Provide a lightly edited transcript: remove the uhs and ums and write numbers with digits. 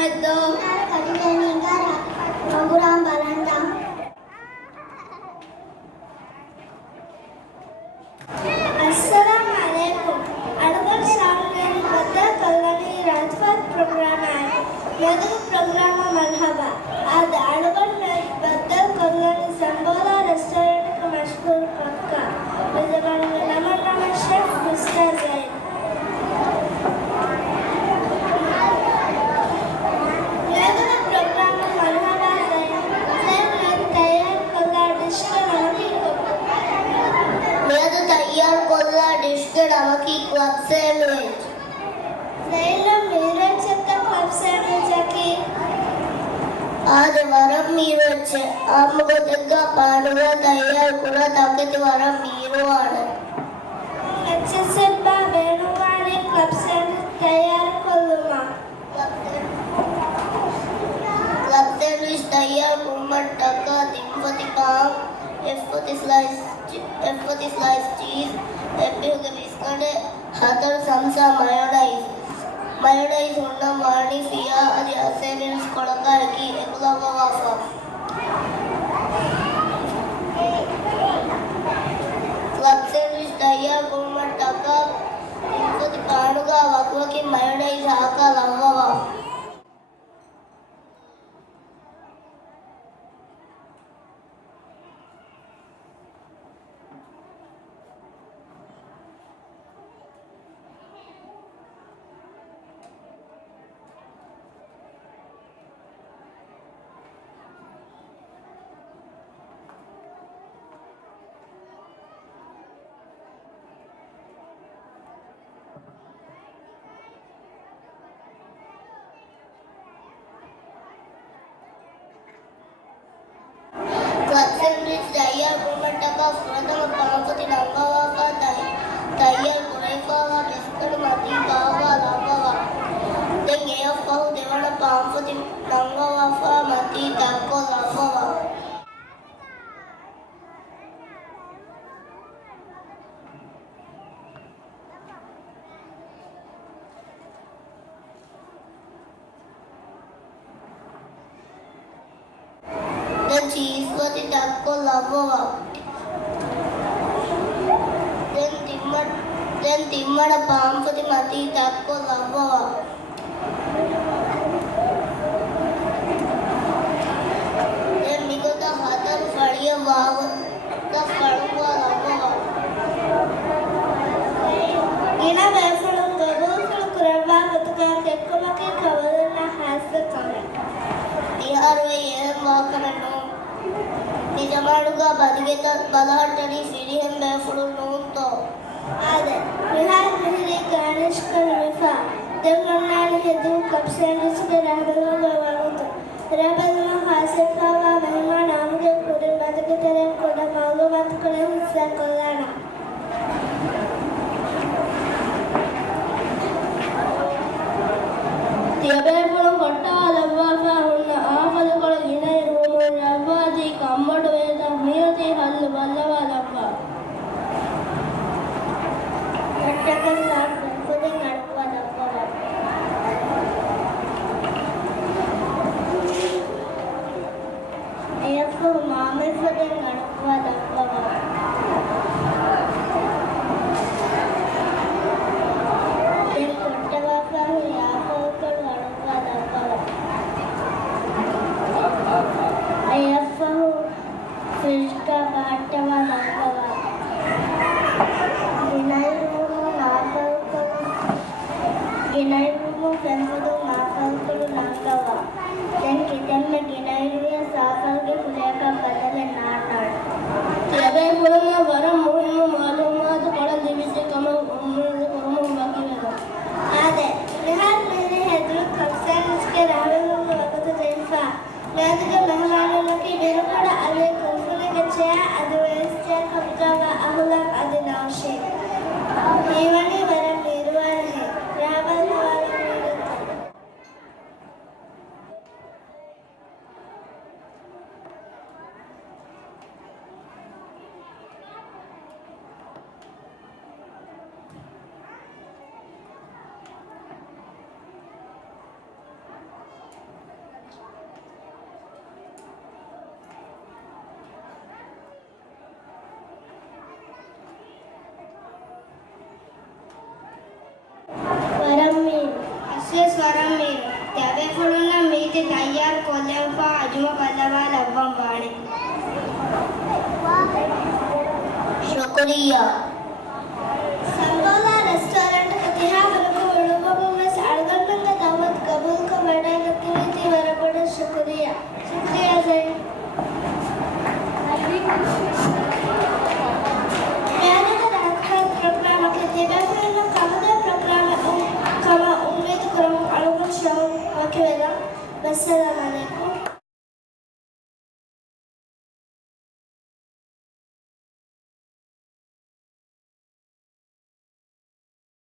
Ahmed program Balanda. Assalamualaikum. Adapun Sangani Bada Kalani Rajput program Yadu program Marhaba. Ad Adapun Bada Kalani Sambola restaurant ka mashhur pakka. Mezaban nama chef Mr. Zain. Amaki club sandwich. Zailam meerachatta club sandwich aki. Adi varam meerache. Amgo degga panuga tayyar kuda taketi varam meeru aanu. HSFba venuvani club sandwich tayyar kolluma. Club sandwich tayyar kummattaka timpati palm. F for the sliced cheese. Epihuge biscuit. Hadar samsa mayonnaise unna mani fiya adi assembles kodakaki ekulava wafa. Club sandwich tayyar kummattaka timpati panuga vakvaki mayonnaise haka lavava. Club sandwich tayyar kummattaka pradama pampati langavafa tayyar kuraifawa biscuit mati kava lavava. Then afahu devana pampati langavafa mati takko lavava. Then cheese mati takko lavava. Then timmada pampati mati takko lavava. Then miguta hadar fadiya vaava the faduva lavava. Ina vefulu tobulu kurava vatuka tekkumake kavalana hasda kame. Biharve yem vakananu నిజమాడుగా బతికేత బలహట్టని సిరిహం బేఫుడు నూంతో ఆదే Bihar మిహిరి Ganesh కల్మిఫా దెంగన్నాలి హెదు cup సైండిస్ के रहबलो गवानुतो रहबलो हासिफावा मेहमान आमगे पूरे बतके तेरे कोडा मालूमात करे हिस्सा कोलाना तिबे पुलो कोट्टा लव्वाफा हुन्न आफल कोल गिनै रूमु रव्वादी कम्मड वेद मियति हल्ल बल्लवा लव्वा कट्टकन साथ खुदे नडवा लव्वा एफो मामे खुदे नडवा लव्वा ये कोट्टवा का याफो कोल नडवा लव्वा अयफो फिस्का बाटवा लव्वा गिनाइरुमु फेंफुदु माफलकुलु नाकवा then kitemme ginairuya saafalge kuleka badale naanaadu tebe kuluma varam muhimmu malumaat kola divise kama ummudu kurumu bakiveda ade bihar mere hedru kapsans ke rahulu wakatu teifa ladge mehmanulaki verukoda ade kufulige cheya adu weste kapkawa ahulam ade nawshe evani varam nirvane raval varam Music Ayyar Kolyafa Ajuma Pallava Labvam Vani. Shukriya. Santola Restaurant Katiha Varaku Valubabu was Argananga Davat Kabul Ka Vada Gativiti Varakoda Shukriya. Shukriya Zai.